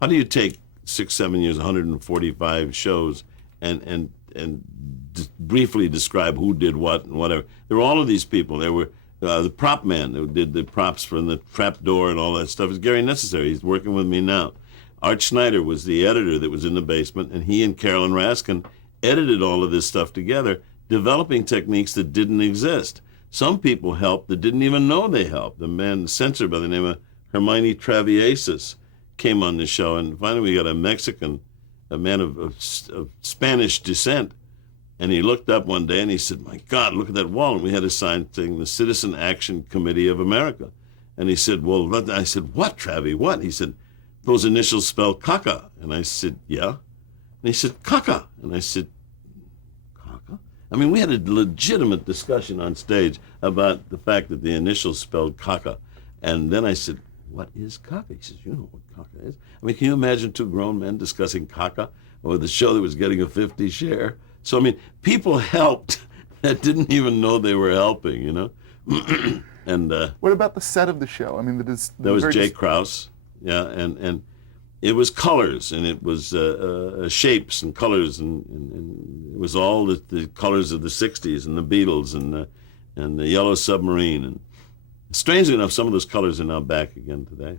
How do you take 6, 7 years, 145 shows, and briefly describe who did what and whatever? There were all of these people. There were the prop man who did the props from the trap door and all that stuff. Is Gary Necessary. He's working with me now. Art Schneider was the editor that was in the basement, and he and Carolyn Raskin edited all of this stuff together, developing techniques that didn't exist. Some people helped that didn't even know they helped. A man, censor by the name of Hermione Traviesis, came on the show, and finally we got a Mexican, a man of Spanish descent, and he looked up one day and he said, "My God, look at that wall." And we had a sign saying the Citizen Action Committee of America. And he said, "Well," I said, "What, Travie, what?" He said, "Those initials spell caca." And I said, "Yeah." And he said, "Caca." And I said, "Caca?" I mean, we had a legitimate discussion on stage about the fact that the initials spelled caca. And then I said, "What is caca?" He says, "You know what caca is." I mean, can you imagine two grown men discussing caca with a show that was getting a 50 share? So, I mean, people helped that didn't even know they were helping, you know? And what about the set of the show? I mean, that was Jay Krause, yeah, and it was colors, and it was shapes and colors, and it was all the colors of the 60s and the Beatles and the Yellow Submarine. And strangely enough, some of those colors are now back again today.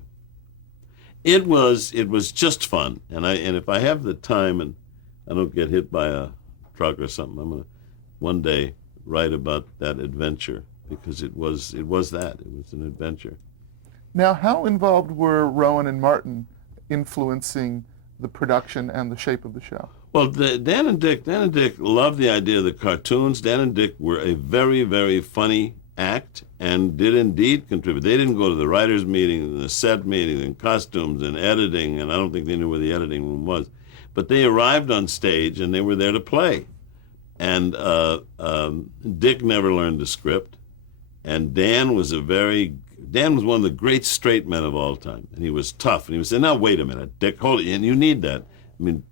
It was just fun, and if I have the time and I don't get hit by a truck or something, I'm gonna one day write about that adventure, because it was an adventure. Now, how involved were Rowan and Martin influencing the production and the shape of the show? Well, Dan and Dick loved the idea of the cartoons. Dan and Dick were a very, very funny act and did indeed contribute. They didn't go to the writers' meeting and the set meeting and costumes and editing, and I don't think they knew where the editing room was. But they arrived on stage and they were there to play. And Dick never learned the script, and Dan was one of the great straight men of all time, and he was tough. And he would say, "Now wait a minute, Dick, hold it," and you need that. I mean,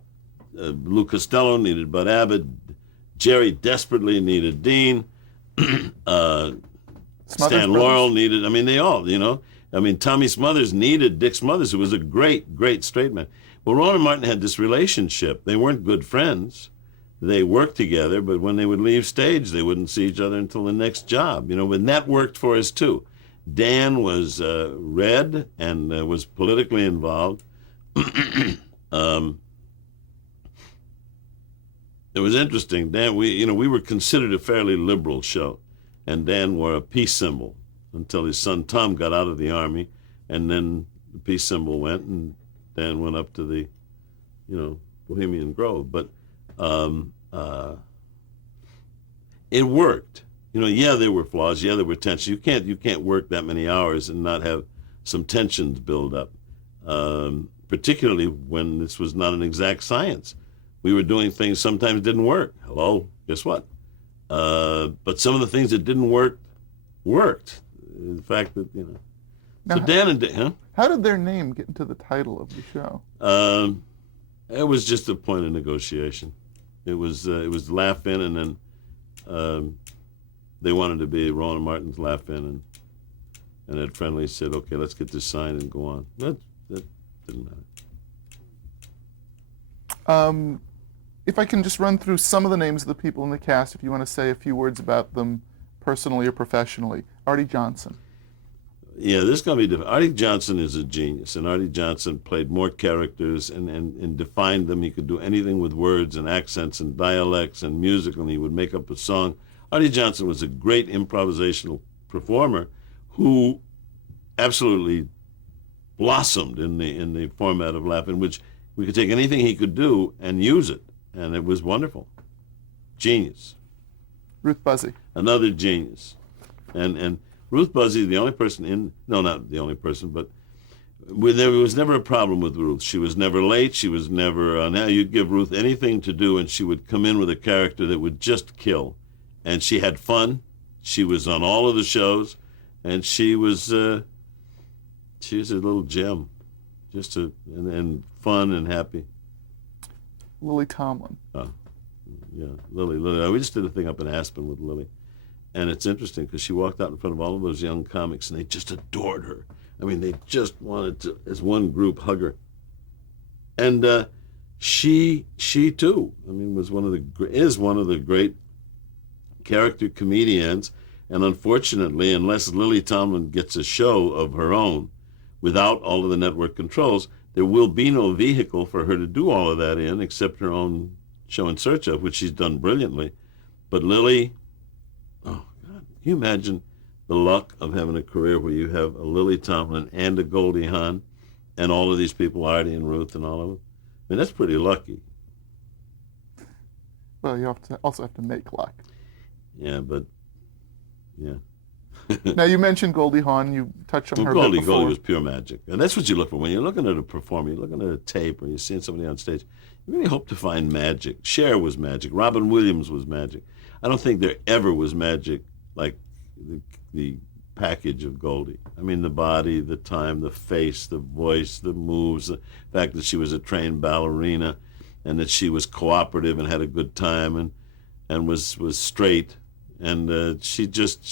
Lou Costello needed Bud Abbott, Jerry desperately needed Dean, Stan Laurel needed. I mean, they all, you know. I mean, Tommy Smothers needed Dick Smothers, who was a great, great straight man. Well, Rowan and Martin had this relationship. They weren't good friends. They worked together, but when they would leave stage, they wouldn't see each other until the next job. You know, and that worked for us too. Dan was read and was politically involved. It was interesting. Dan, we were considered a fairly liberal show, and Dan wore a peace symbol until his son Tom got out of the Army, and then the peace symbol went, and Dan went up to the, Bohemian Grove. But it worked. Yeah, there were flaws. Yeah, there were tensions. You can't work that many hours and not have some tensions build up, particularly when this was not an exact science. We were doing things sometimes didn't work. Hello, guess what? But some of the things that didn't work, worked. The fact that, Now, so Dan and Dan, huh? How did their name get into the title of the show? It was just a point of negotiation. It was Laugh-In, and then they wanted to be Rowan and Martin's Laugh-In, and Ed Friendly said, "Okay, let's get this signed and go on." That didn't matter. If I can just run through some of the names of the people in the cast, if you want to say a few words about them personally or professionally. Artie Johnson. Yeah, this is going to be different. Artie Johnson is a genius, and Artie Johnson played more characters and defined them. He could do anything with words and accents and dialects and music, and he would make up a song. Artie Johnson was a great improvisational performer who absolutely blossomed in the format of Laugh-In, which we could take anything he could do and use it, and it was wonderful. Genius. Ruth Buzzy. Another genius. And Ruth Buzzy, the only person not the only person, but there was never a problem with Ruth. She was never late. She was never, now you'd give Ruth anything to do and she would come in with a character that would just kill. And she had fun. She was on all of the shows, and she was a little gem, and fun and happy. Lily Tomlin. Yeah, Lily. We just did a thing up in Aspen with Lily. And it's interesting because she walked out in front of all of those young comics, and they just adored her. I mean, they just wanted to, as one group, hug her. And she too, I mean, is one of the great character comedians. And unfortunately, unless Lily Tomlin gets a show of her own without all of the network controls, there will be no vehicle for her to do all of that in except her own show In Search Of, which she's done brilliantly. But Lily, oh God, can you imagine the luck of having a career where you have a Lily Tomlin and a Goldie Hawn and all of these people, Artie and Ruth and all of them? I mean, that's pretty lucky. Well, you also have to make luck. Yeah, but yeah. Now, you mentioned Goldie Hawn. You touched on her a bit before. Goldie was pure magic. And that's what you look for. When you're looking at a performer, you're looking at a tape, or you're seeing somebody on stage, you really hope to find magic. Cher was magic. Robin Williams was magic. I don't think there ever was magic like the package of Goldie. I mean, the body, the time, the face, the voice, the moves, the fact that she was a trained ballerina and that she was cooperative and had a good time and was straight. And she just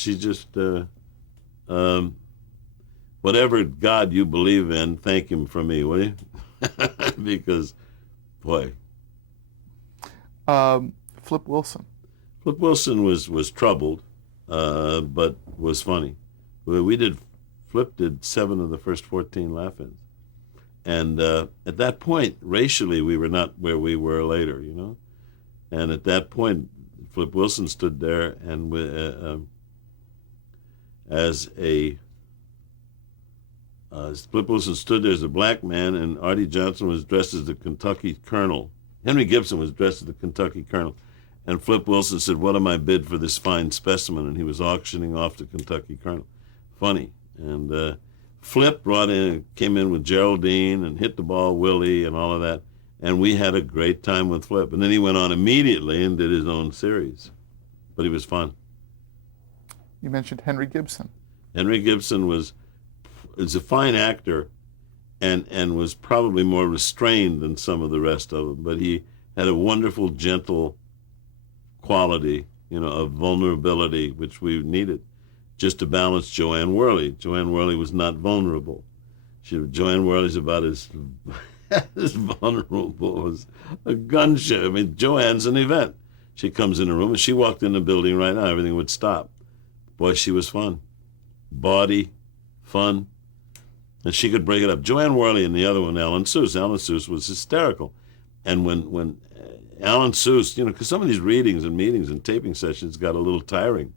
whatever God you believe in, thank him for me, will you? Because, boy. Flip Wilson. Flip Wilson was troubled, but was funny. Flip did 7 of the first 14 laugh-ins. And at that point, racially, we were not where we were later, you know? And at that point, Flip Wilson stood there and Flip Wilson stood there as a black man, and Artie Johnson was dressed as the Kentucky Colonel. Henry Gibson was dressed as the Kentucky Colonel. And Flip Wilson said, "What am I bid for this fine specimen?" And he was auctioning off the Kentucky Colonel. Funny. And Flip came in with Geraldine and Hit the Ball Willie and all of that. And we had a great time with Flip. And then he went on immediately and did his own series. But he was fun. You mentioned Henry Gibson. Henry Gibson is a fine actor and was probably more restrained than some of the rest of them. But he had a wonderful, gentle quality, of vulnerability, which we needed, just to balance Joanne Worley. Joanne Worley was not vulnerable. Joanne Worley's about as vulnerable as a gun show. I mean, Joanne's an event. She comes in a room, and she walked in the building right now, everything would stop. Boy, she was fun. Bawdy, fun. And she could break it up. Joanne Worley and the other one, Alan Seuss. Alan Seuss was hysterical. And when Alan Seuss, because some of these readings and meetings and taping sessions got a little tiring.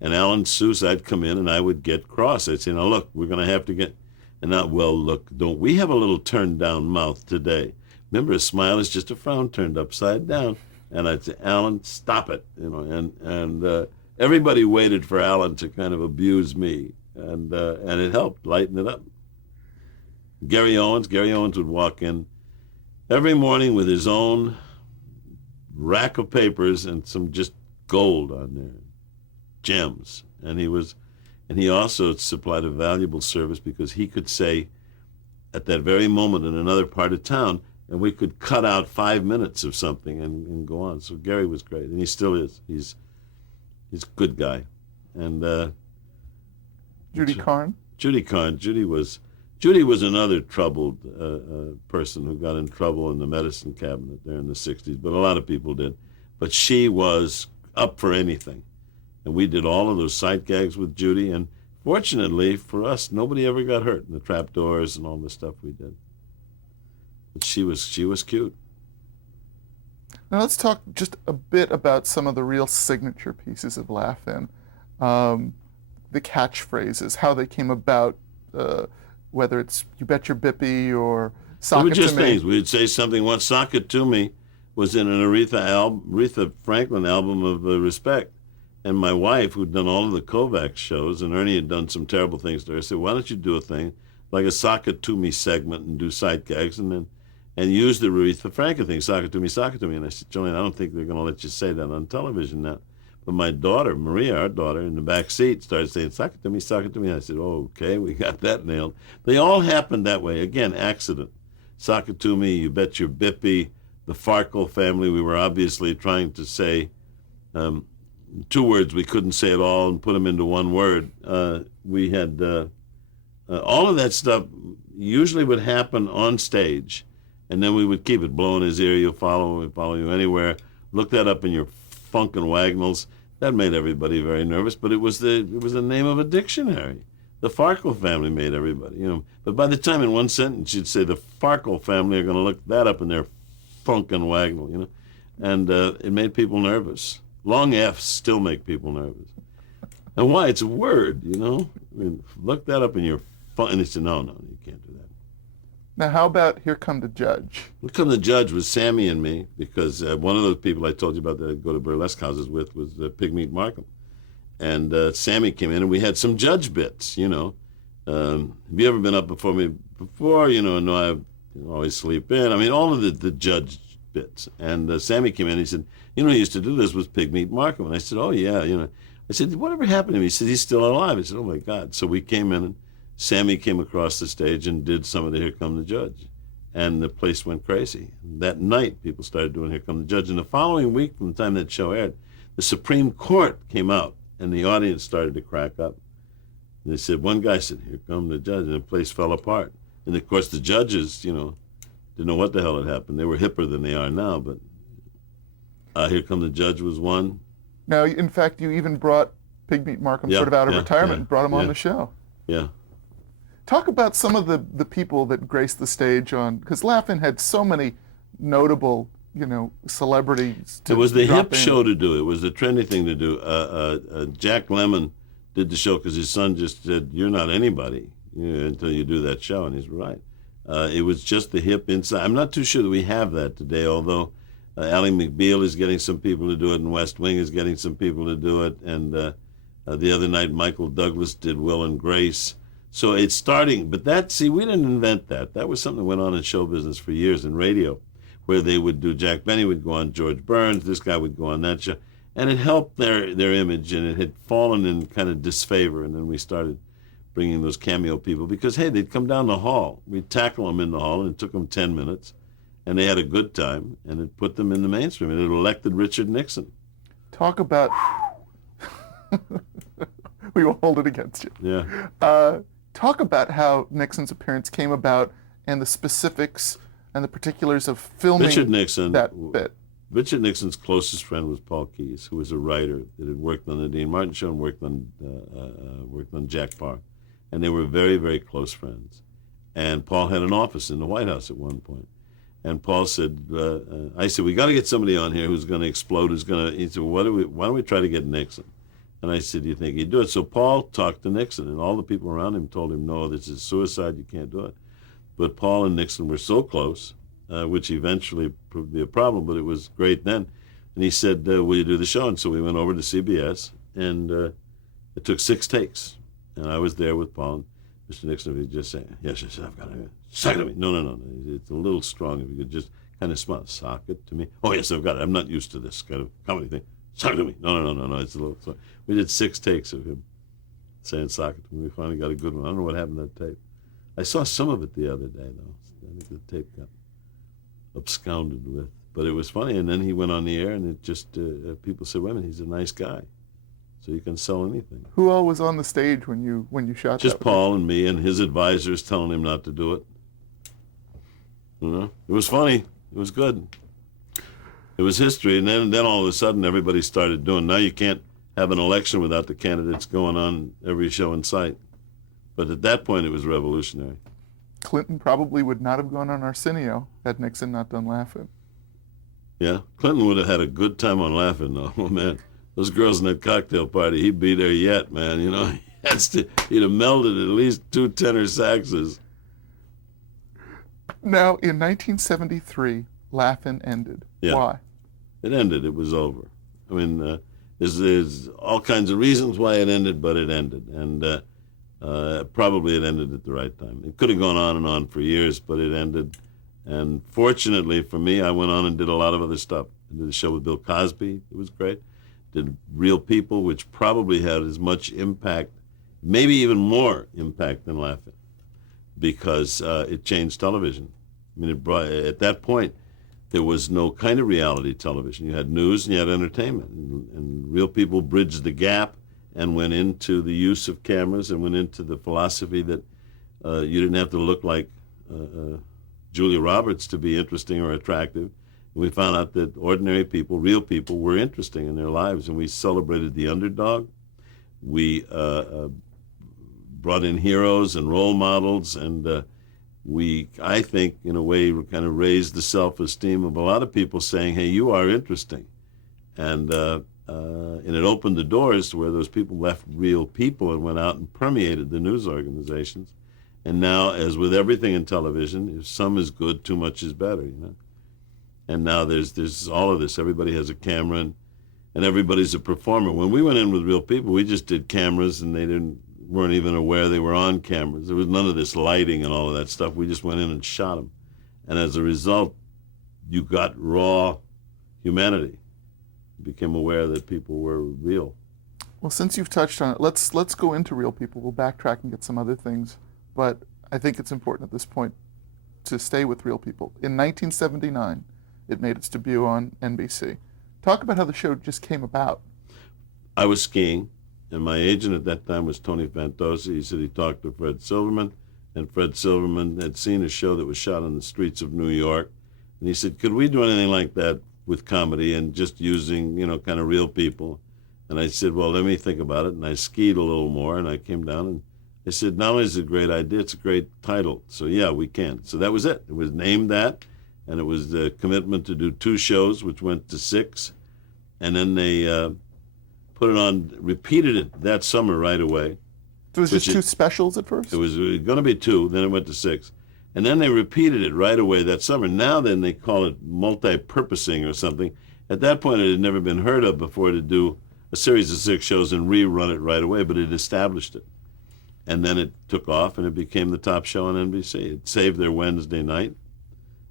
And Alan Seuss, I'd come in and I would get cross. I'd say, "Now look, we're going to have to get..." And not, "Well, look, don't we have a little turned down mouth today? Remember, a smile is just a frown turned upside down." And I'd say, "Alan, stop it." And everybody waited for Alan to kind of abuse me. And it helped lighten it up. Gary Owens would walk in every morning with his own rack of papers and some just gold on there, gems. And he also supplied a valuable service because he could say at that very moment in another part of town, and we could cut out 5 minutes of something and go on. So Gary was great, and he still is. He's a good guy. And Judy Carn. Judy was another troubled person who got in trouble in the medicine cabinet there in the 60s, but a lot of people did. But she was up for anything. And we did all of those sight gags with Judy, and fortunately for us, nobody ever got hurt in the trapdoors and all the stuff we did. But she was cute. Now let's talk just a bit about some of the real signature pieces of Laugh-In. The catchphrases, how they came about, whether it's "You Bet Your Bippy" or "Sock It to Me." Just things. We'd say something once. "Sock It to Me" was in an Aretha Franklin album of Respect. And my wife, who'd done all of the Kovacs shows, and Ernie had done some terrible things to her, said, "Why don't you do a thing like a "Sock It to Me" segment and do sight gags and use the Aretha Franklin thing, "Sock it to me, sock it to me." And I said, "Jolene, I don't think they're going to let you say that on television now." But my daughter, Maria, our daughter, in the back seat, started saying, "Sock it to me, sock it to me." And I said, "Oh, okay, we got that nailed." They all happened that way. Again, accident. "Sock It to Me," "You Bet Your Bippy," the Farkle family. We were obviously trying to say 2 words we couldn't say at all and put them into 1 word. We had all of that stuff usually would happen on stage, And then we would keep it, blow in his ear, you'll follow him, we'll follow you anywhere. Look that up in your Funkin' Wagnalls. That made everybody very nervous, but it was the name of a dictionary. The Farkle family made everybody, But by the time in one sentence you'd say the Farkle family are going to look that up in their Funkin' Wagnall, And it made people nervous. Long F's still make people nervous. And why? It's a word, I mean, look that up in your and he said, no, you can't do that. Now, how about Here Come the Judge? Here Come the Judge was Sammy and me, because one of those people I told you about that I'd go to burlesque houses with was Pigmeat Markham. And Sammy came in, and we had some judge bits, Have you ever been up before me before? No, I always sleep in. I mean, all of the judge bits. And Sammy came in, and he said, he used to do this with Pigmeat Markham. And I said, oh, yeah, I said, whatever happened to him? He said, he's still alive. I said, oh, my God. So we came in, and Sammy came across the stage and did some of the Here Come the Judge. And the place went crazy. That night, people started doing Here Come the Judge. And the following week, from the time that show aired, the Supreme Court came out, and the audience started to crack up. And they said, one guy said, here come the judge, and the place fell apart. And, of course, the judges, didn't know what the hell had happened. They were hipper than they are now, but Here Come the Judge was one. Now, in fact, you even brought Pigmeat Markham sort of out of retirement and brought him on the show. Yeah. Talk about some of the people that graced the stage because Laugh-In had so many notable, celebrities. It was the hip show to do. It was the trendy thing to do. Jack Lemmon did the show because his son just said, you're not anybody until you do that show, and he's right. It was just the hip inside. I'm not too sure that we have that today, although Ally McBeal is getting some people to do it, and West Wing is getting some people to do it, and the other night Michael Douglas did Will and Grace. So it's starting, but we didn't invent that. That was something that went on in show business for years in radio, where they would do, Jack Benny would go on George Burns, this guy would go on that show, and it helped their image, and it had fallen in kind of disfavor, and then we started bringing those cameo people because, hey, they'd come down the hall. We'd tackle them in the hall, and it took them 10 minutes, and they had a good time, and it put them in the mainstream, and it elected Richard Nixon. Talk about... we will hold it against you. Yeah. Talk about how Nixon's appearance came about and the specifics and the particulars of filming that bit. Richard Nixon's closest friend was Paul Keyes, who was a writer that had worked on the Dean Martin show and worked on Jack Parr. And they were very, very close friends. And Paul had an office in the White House at one point. And Paul said, I said, we got to get somebody on here who's going to explode, he said, why don't we try to get Nixon? And I said, do you think he'd do it? So Paul talked to Nixon, and all the people around him told him, no, this is suicide, you can't do it. But Paul and Nixon were so close, which eventually proved to be a problem, but it was great then. And he said, will you do the show? And so we went over to CBS, and it took 6 takes. And I was there with Paul, and Mr. Nixon would just say, yes, I've got it. Sock it to me. No. It's a little strong. If you could just kind of smile. Sock it to me. Oh, yes, I've got it. I'm not used to this kind of comedy thing. Sock it to me. No. It's a little... So we did 6 takes of him saying sock it to me. We finally got a good one. I don't know what happened to that tape. I saw some of it the other day, though. I think the tape got absconded with. But it was funny. And then he went on the air, and it just... people said, wait a minute, he's a nice guy. So you can sell anything. Who all was on the stage when you shot Just that? Paul and me and his advisors telling him not to do it. It was funny. It was good. It was history. And then all of a sudden everybody started doing, now you can't have an election without the candidates going on every show in sight. But at that point it was revolutionary. Clinton probably would not have gone on Arsenio had Nixon not done Laugh-In. Yeah, Clinton would have had a good time on Laugh-In, though. Oh, man. Those girls in that cocktail party, he'd be there yet, man. He'd have melded at least 2 tenor saxes. Now, in 1973, Laugh-In ended. Yeah. Why? It ended. It was over. I mean, there's all kinds of reasons why it ended, but it ended. And probably it ended at the right time. It could have gone on and on for years, but it ended. And fortunately for me, I went on and did a lot of other stuff. I did a show with Bill Cosby. It was great. Did Real People, which probably had as much impact, maybe even more impact than Laugh-In, because it changed television. I mean, at that point, there was no kind of reality television. You had news and you had entertainment. And Real People bridged the gap and went into the use of cameras and went into the philosophy that you didn't have to look like Julia Roberts to be interesting or attractive. And we found out that ordinary people, real people, were interesting in their lives, and we celebrated the underdog. We brought in heroes and role models, and we, I think, in a way, kind of raised the self-esteem of a lot of people saying, hey, you are interesting. And it opened the doors to where those people left real people and went out and permeated the news organizations. And now, as with everything in television, if some is good, too much is better, you know. And now there's all of this. Everybody has a camera, and everybody's a performer. When we went in with real people, we just did cameras, and they weren't even aware they were on cameras. There was none of this lighting and all of that stuff. We just went in and shot them. And as a result, you got raw humanity. You became aware that people were real. Well, since you've touched on it, let's go into real people. We'll backtrack and get some other things. But I think it's important at this point to stay with real people. In 1979, it made its debut on NBC. Talk about how the show just came about. I was skiing, and my agent at that time was Tony Fantosi. He said he talked to Fred Silverman, and Fred Silverman had seen a show that was shot on the streets of New York. And he said, could we do anything like that with comedy and just using, you know, kind of real people? And I said, well, let me think about it. And I skied a little more, and I came down, and I said, not only is it a great idea, it's a great title. So, yeah, we can. So that was it. It was named that, and it was the commitment to do 2 shows, which went to 6. And then they put it on, repeated it that summer right away. So it was just 2 specials at first? It was going to be 2, then it went to 6. And then they repeated it right away that summer. Now then they call it multi-purposing or something. At that point, it had never been heard of before to do a series of 6 shows and rerun it right away, but it established it. And then it took off, and it became the top show on NBC. It saved their Wednesday night,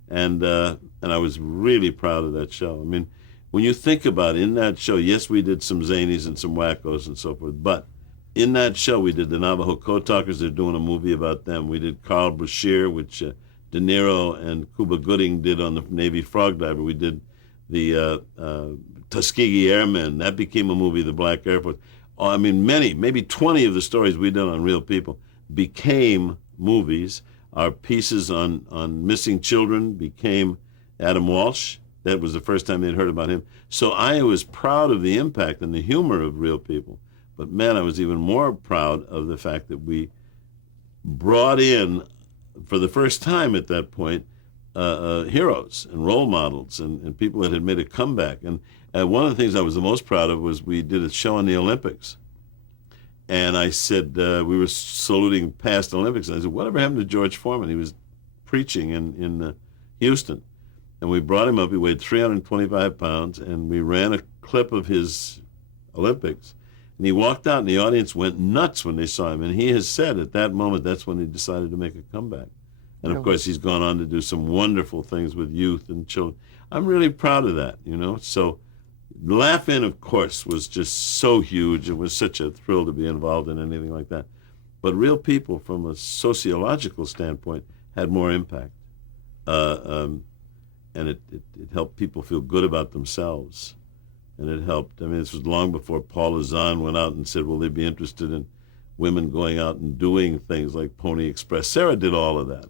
and I was really proud of that show. I mean, when you think about it, in that show, yes, we did some zanies and some wackos and so forth, but in that show, we did the Navajo Code Talkers. They're doing a movie about them. We did Carl Brashear, which De Niro and Cuba Gooding did on the Navy Frog Diver. We did the Tuskegee Airmen. That became a movie, The Black Air Force. I mean, maybe 20 of the stories we did on real people became movies. Our pieces on missing children became Adam Walsh. That was the first time they'd heard about him. So I was proud of the impact and the humor of real people. But, man, I was even more proud of the fact that we brought in, for the first time at that point, heroes and role models and people that had made a comeback. And one of the things I was the most proud of was we did a show on the Olympics. And I said, we were saluting past Olympics. And I said, whatever happened to George Foreman? He was preaching in Houston. And we brought him up. He weighed 325 pounds. And we ran a clip of his Olympics. And he walked out, and the audience went nuts when they saw him. And he has said at that moment, that's when he decided to make a comeback. And, of course, he's gone on to do some wonderful things with youth and children. I'm really proud of that, you know. So Laugh In, of course, was just so huge. It was such a thrill to be involved in anything like that. But real people, from a sociological standpoint, had more impact. And it helped people feel good about themselves. And it helped. I mean, this was long before Paul Azan went out and said, well, they'd be interested in women going out and doing things like Pony Express. Sarah did all of that.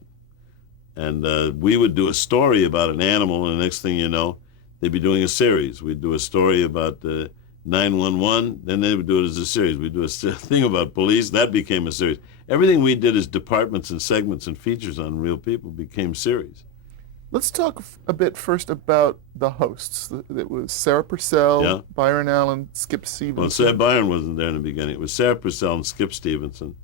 And we would do a story about an animal, and the next thing you know, they'd be doing a series. We'd do a story about 911, then they would do it as a series. We'd do a thing about police, that became a series. Everything we did as departments and segments and features on real people became series. Let's talk a bit first about the hosts. It was Sarah Purcell, Yeah. Byron Allen, Skip Stevenson. Well, Sarah Byron wasn't there in the beginning. It was Sarah Purcell and Skip Stevenson,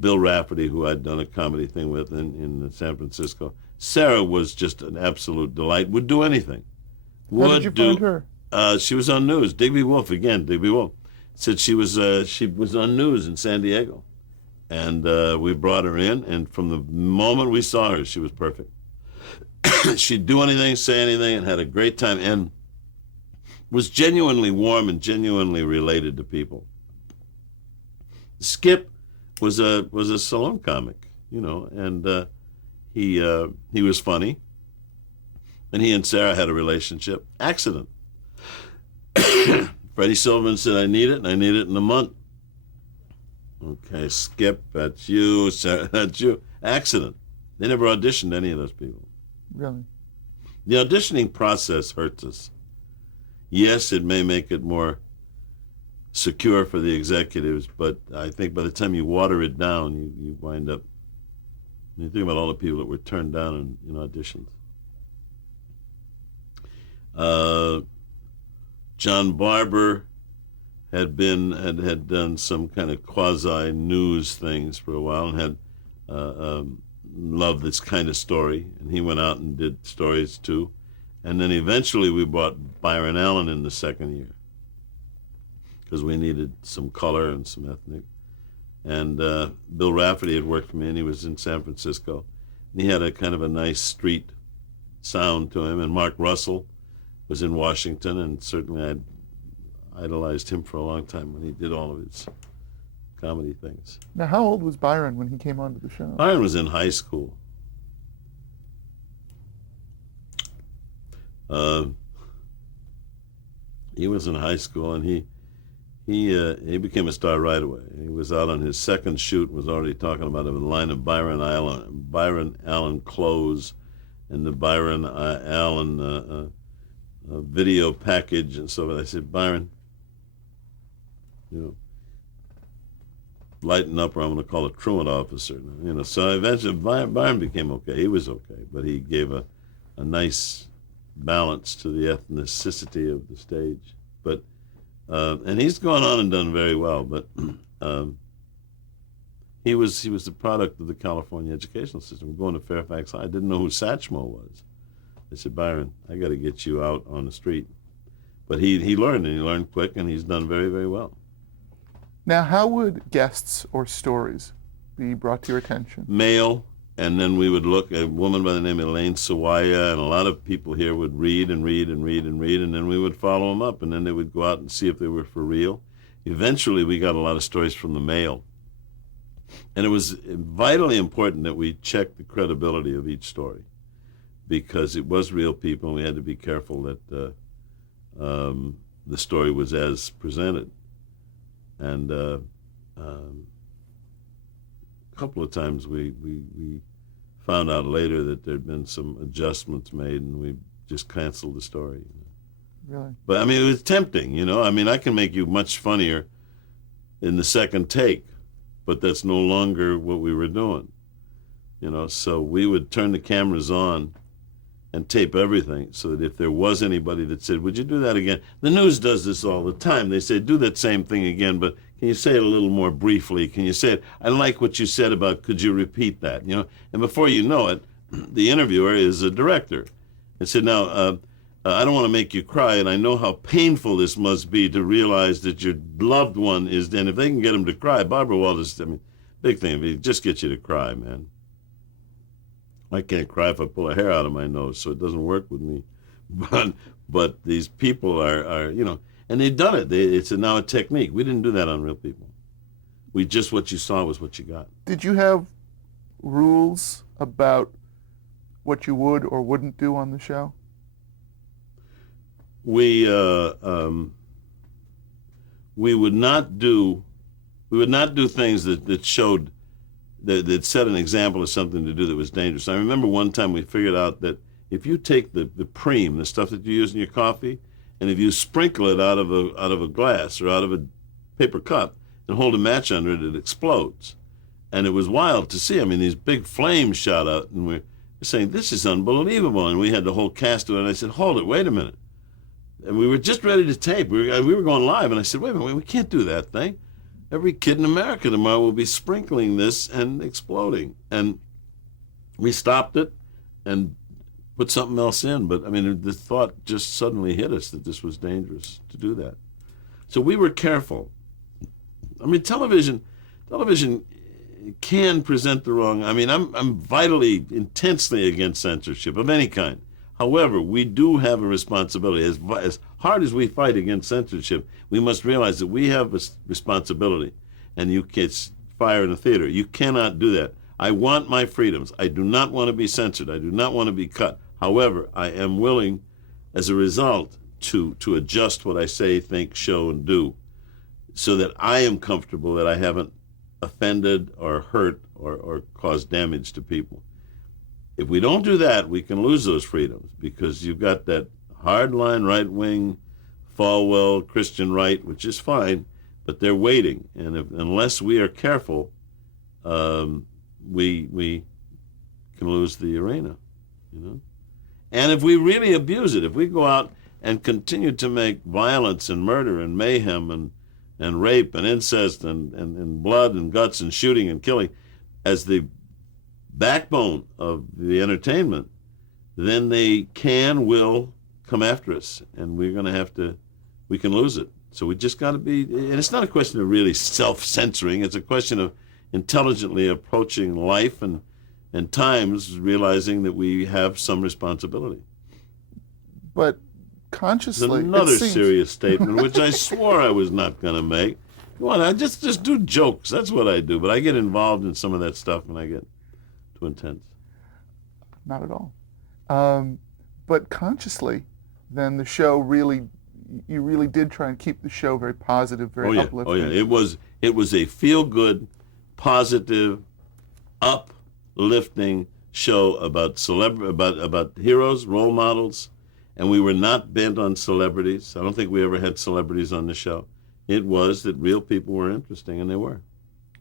Bill Rafferty, who I'd done a comedy thing with in San Francisco. Sarah was just an absolute delight, would do anything. How did you find her? She was on news. Digby Wolf said she was on news in San Diego. And we brought her in, and from the moment we saw her, she was perfect. She'd do anything, say anything, and had a great time, and was genuinely warm and genuinely related to people. Skip was a salon comic, you know, and he was funny, and he and Sarah had a relationship. Accident. Freddie Silverman said, I need it, and I need it in a month. Okay, Skip, that's you. Sarah, that's you. Accident. They never auditioned any of those people. Really? The auditioning process hurts us. Yes, it may make it more secure for the executives, but I think by the time you water it down, you wind up. You think about all the people that were turned down in auditions. John Barber had done some kind of quasi news things for a while and had loved this kind of story, and he went out and did stories too. And then eventually we brought Byron Allen in the second year because we needed some color and some ethnic. And Bill Rafferty had worked for me, and he was in San Francisco. And he had a kind of a nice street sound to him. And Mark Russell was in Washington, and certainly I'd idolized him for a long time when he did all of his comedy things. Now, how old was Byron when he came onto the show? Byron was in high school. He was in high school, and he became a star right away. He was out on his second shoot, was already talking about a line of Byron Allen clothes, and the Byron Allen video package and so forth. I said, Byron, lighten up, or I'm going to call a truant officer. So eventually Byron became okay. He was okay, but he gave a nice balance to the ethnicity of the stage. But and he's gone on and done very well. But he was the product of the California educational system. Going to Fairfax High, I didn't know who Satchmo was. I said, Byron, I got to get you out on the street. But he learned, and he learned quick, and he's done very, very well. Now, how would guests or stories be brought to your attention? Mail, and then we would look at a woman by the name of Elaine Sawaya, and a lot of people here would read and read and read and read, and then we would follow them up, and then they would go out and see if they were for real. Eventually, we got a lot of stories from the mail. And it was vitally important that we check the credibility of each story, because it was real people, and we had to be careful that the story was as presented. And a couple of times we found out later that there'd been some adjustments made, and we just canceled the story. Really? But I mean, it was tempting, I mean, I can make you much funnier in the second take, but that's no longer what we were doing. So we would turn the cameras on and tape everything, so that if there was anybody that said, would you do that again? The news does this all the time. They say, do that same thing again, but can you say it a little more briefly? Can you say it, I like what you said about, could you repeat that? And before you know it, the interviewer is a director and said, now, I don't want to make you cry, and I know how painful this must be to realize that your loved one is, and if they can get him to cry, Barbara Walters, big thing, if he just gets you to cry, man. I can't cry if I pull a hair out of my nose, so it doesn't work with me. But these people are and they've done it. It's now a technique. We didn't do that on real people. What you saw was what you got. Did you have rules about what you would or wouldn't do on the show? We would not do things that showed that set an example of something to do that was dangerous. I remember one time we figured out that if you take the preem, the stuff that you use in your coffee, and if you sprinkle it out of a glass or out of a paper cup and hold a match under it, it explodes. And it was wild to see. I mean, these big flames shot out, and we're saying, this is unbelievable. And we had the whole cast do it, and I said, hold it, wait a minute. And we were just ready to tape. We were going live, and I said, wait a minute, we can't do that thing. Every kid in America tomorrow will be sprinkling this and exploding. And we stopped it and put something else in. But, I mean, the thought just suddenly hit us that this was dangerous to do that. So we were careful. I mean, television can present the wrong. I mean, I'm vitally, intensely against censorship of any kind. However, we do have a responsibility. As hard as we fight against censorship, we must realize that we have a responsibility. And you can't fire in a theater. You cannot do that. I want my freedoms. I do not want to be censored. I do not want to be cut. However, I am willing, as a result, to adjust what I say, think, show, and do, so that I am comfortable that I haven't offended or hurt or caused damage to people. If we don't do that, we can lose those freedoms because you've got that hardline right-wing Falwell Christian right, which is fine, but they're waiting. And unless we are careful, we can lose the arena, you know. And if we really abuse it, if we go out and continue to make violence and murder and mayhem and rape and incest and blood and guts and shooting and killing as the backbone of the entertainment, then they will come after us, and we can lose it. So we just got to be, and it's not a question of really self-censoring, it's a question of intelligently approaching life and times realizing that we have some responsibility. But consciously, it's another serious statement, which I swore I was not going to make. Come on, I just do jokes. That's what I do. But I get involved in some of that stuff when I get too intense. Not at all. But consciously, then the show you really did try and keep the show very positive, very uplifting. Oh yeah, it was a feel-good, positive, uplifting show about about heroes, role models, and we were not bent on celebrities. I don't think we ever had celebrities on the show. It was that real people were interesting, and they were.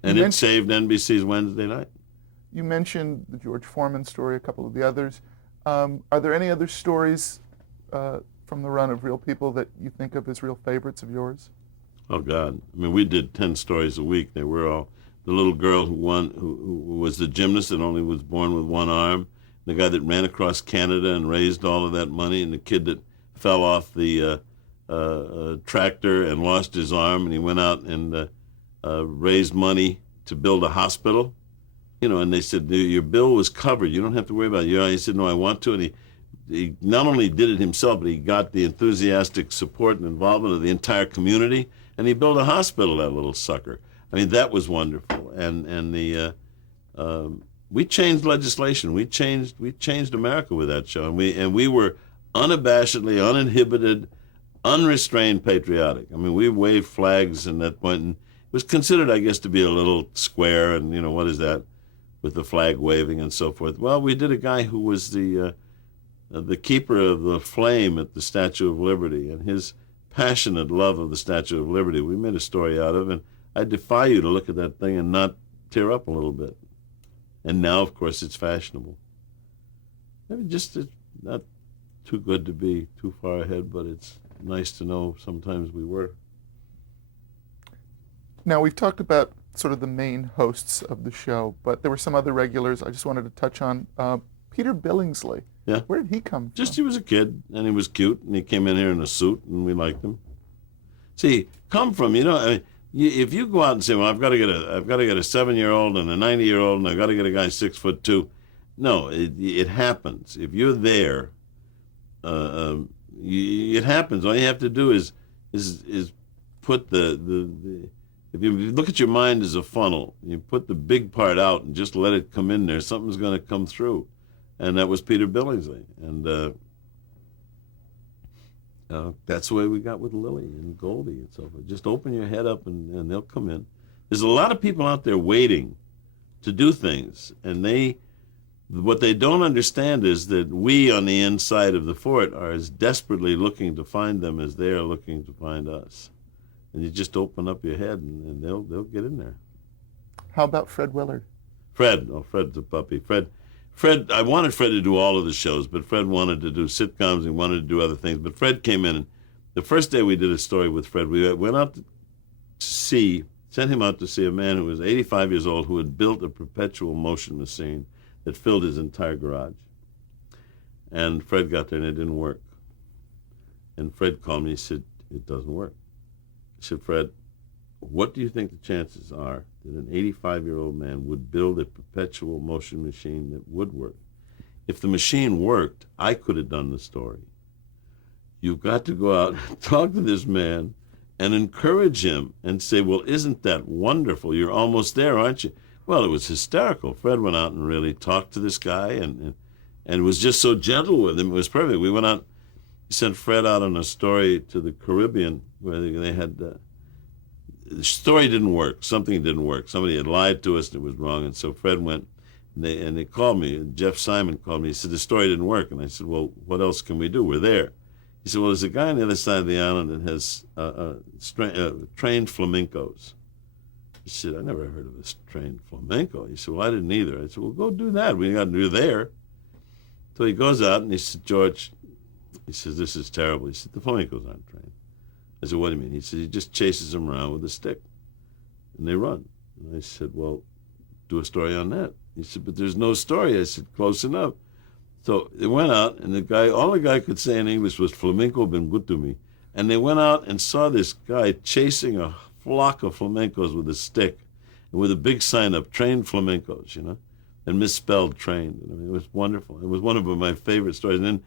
And it saved NBC's Wednesday night. You mentioned the George Foreman story, a couple of the others. Are there any other stories from the run of Real People that you think of as real favorites of yours? Oh, God. I mean, we did 10 stories a week. They were all the little girl who was the gymnast that only was born with one arm, the guy that ran across Canada and raised all of that money, and the kid that fell off the tractor and lost his arm, and he went out and raised money to build a hospital. You know, and they said, your bill was covered. You don't have to worry about it. He said, no, I want to. And he not only did it himself, but he got the enthusiastic support and involvement of the entire community, and he built a hospital, that little sucker. I mean, that was wonderful. And we changed legislation. We changed America with that show. And we were unabashedly, uninhibited, unrestrained patriotic. I mean, we waved flags in that point, and it was considered, I guess, to be a little square, and, you know, what is that, with the flag waving and so forth. Well, we did a guy who was the keeper of the flame at the Statue of Liberty, and his passionate love of the Statue of Liberty, we made a story out of, and I defy you to look at that thing and not tear up a little bit. And now, of course, it's fashionable. I mean, just it's not too good to be too far ahead, but it's nice to know sometimes we were. Now, we've talked about sort of the main hosts of the show, but there were some other regulars I just wanted to touch on. Peter Billingsley. Yeah. Where did he come from? Just he was a kid, and he was cute, and he came in here in a suit, and we liked him. See, come from, you know, I mean, if you go out and say, well, I've got to get a 7-year-old and a 90-year-old, and I've got to get a guy 6'2", no, it happens. If you're there, it happens. All you have to do is put if you look at your mind as a funnel, you put the big part out and just let it come in there, something's going to come through. And that was Peter Billingsley. And that's the way we got with Lily and Goldie and so forth. Just open your head up and they'll come in. There's a lot of people out there waiting to do things. And what they don't understand is that we on the inside of the fort are as desperately looking to find them as they are looking to find us. And you just open up your head and they'll get in there. How about Fred Willard? Fred's a puppy. Fred, I wanted Fred to do all of the shows, but Fred wanted to do sitcoms, he wanted to do other things. But Fred came in, and the first day we did a story with Fred, we went out sent him out to see a man who was 85 years old who had built a perpetual motion machine that filled his entire garage. And Fred got there, and it didn't work. And Fred called me, he said, it doesn't work. I said, Fred, what do you think the chances are that an 85-year-old man would build a perpetual motion machine that would work? If the machine worked, I could have done the story. You've got to go out and talk to this man and encourage him and say, well, isn't that wonderful? You're almost there, aren't you? Well, it was hysterical. Fred went out and really talked to this guy and was just so gentle with him. It was perfect. We went out, he sent Fred out on a story to the Caribbean where they had... the story didn't work. Something didn't work. Somebody had lied to us and it was wrong. And so Fred went And they called me, and Jeff Simon called me. He said, the story didn't work. And I said, well, what else can we do? We're there. He said, well, there's a guy on the other side of the island that has trained flamencos. He said, I never heard of a trained flamenco. He said, well, I didn't either. I said, well, go do that. We got to do there. So he goes out and he said, George, he says, this is terrible. He said, the flamencos aren't trained. I said, what do you mean? He said, he just chases them around with a stick and they run. And I said, well, do a story on that. He said, but there's no story. I said, close enough. So they went out, and all the guy could say in English was flamenco ben good to me. And they went out and saw this guy chasing a flock of flamencos with a stick and with a big sign up, trained flamencos, and misspelled trained. I mean, it was wonderful. It was one of my favorite stories. And then